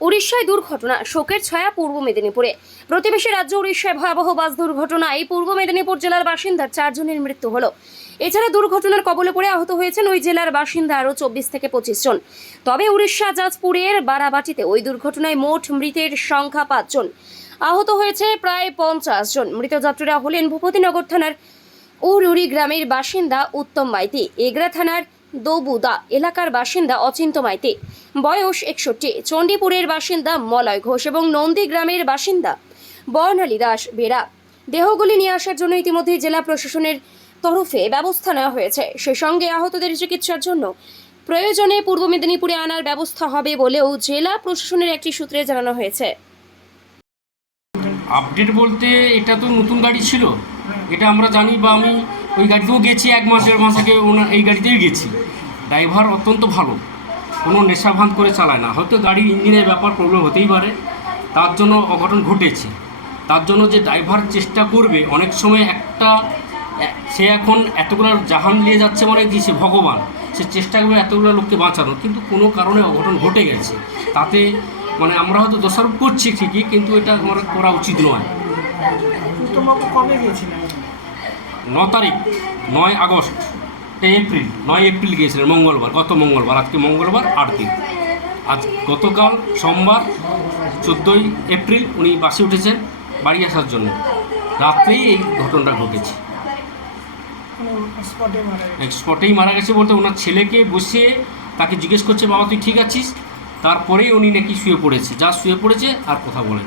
উড়িষ্যায় দুর্ঘটনা, শোকের ছায়া পূর্ব মেদিনীপুরে। প্রতিবেশী রাজ্য উড়িষ্যায় ভয়াবহ বাস দুর্ঘটনায় পূর্ব মেদিনীপুর জেলার বাসিন্দার চারজনের মৃত্যু হলো। এছাড়া দুর্ঘটনার কবলে পড়ে আহত হয়েছেন ওই জেলার বাসিন্দা আরও চব্বিশ থেকে পঁচিশ জন। তবে উড়িষ্যা জাজপুরের বারাবাটিতে ওই দুর্ঘটনায় মোট মৃতের সংখ্যা পাঁচজন। আহত হয়েছে প্রায় পঞ্চাশ জন। মৃত যাত্রীরা হলেন ভূপতিনগর থানার উরুরি গ্রামের বাসিন্দা উত্তম মাইতি। এগরা থানার দৌবুদা এলাকার বাসিন্দা অচিন্ত মাইতি। বয়স একষট্টি। চণ্ডীপুরের বাসিন্দা মলয় ঘোষ এবং নন্দী গ্রামের বাসিন্দা বর্ণালী দাস বেরা দেহগুলি নিয়ে আসার জন্য ইতিমধ্যে জেলা প্রশাসনের তরফে ব্যবস্থা নেওয়া হয়েছে। সে সঙ্গে আহতদের চিকিৎসার জন্য প্রয়োজনে পূর্ব মেদিনীপুরে আনার ব্যবস্থা হবে বলেও জেলা প্রশাসনের একটি সূত্রে জানানো হয়েছে। আপডেট বলতে এটা তো নতুন গাড়ি ছিল। এটা আমরা জানি বা আমি ওই গাড়িতেও গেছি এক মাস, দেড় মাস আগে ওনার এই গাড়িতেই গেছি। ড্রাইভার অত্যন্ত ভালো। কোনো নেশা ভান করে চালায় না। হয়তো গাড়ির ইঞ্জিনের ব্যাপার প্রবলেম হতেই পারে। তার জন্য অঘটন ঘটেছে। তার জন্য যে ড্রাইভার চেষ্টা করবে, অনেক সময় একটা, সে এখন এতগুলো জাহান নিয়ে যাচ্ছে মানে কি? সে ভগবান। সে চেষ্টা করবে এতগুলো লোককে বাঁচানো কিন্তু কোনো কারণে অঘটন ঘটে গেছে। তাতে মানে আমরা হয়তো দোষারোপ করছি ঠিকই, কিন্তু এটা আমার করা উচিত নয়। ন তারিখ, নয় আগস্ট এপ্রিল, নয় এপ্রিল গিয়েছিলেন, মঙ্গলবার, গত মঙ্গলবার, আজকে মঙ্গলবার, আট দিন। আজ গতকাল সোমবার, চোদ্দোই এপ্রিল উনি বাসে উঠেছেন বাড়ি আসার জন্য। রাত্রেই এই ঘটনাটা ঘটেছে। স্পটেই মারা গেছে বলতে ওনার ছেলেকে বসিয়ে তাকে জিজ্ঞেস করছে, বাবা, তুই ঠিক আছিস? তারপরেই উনি নাকি শুয়ে পড়েছে। যা শুয়ে পড়েছে আর কথা বলেন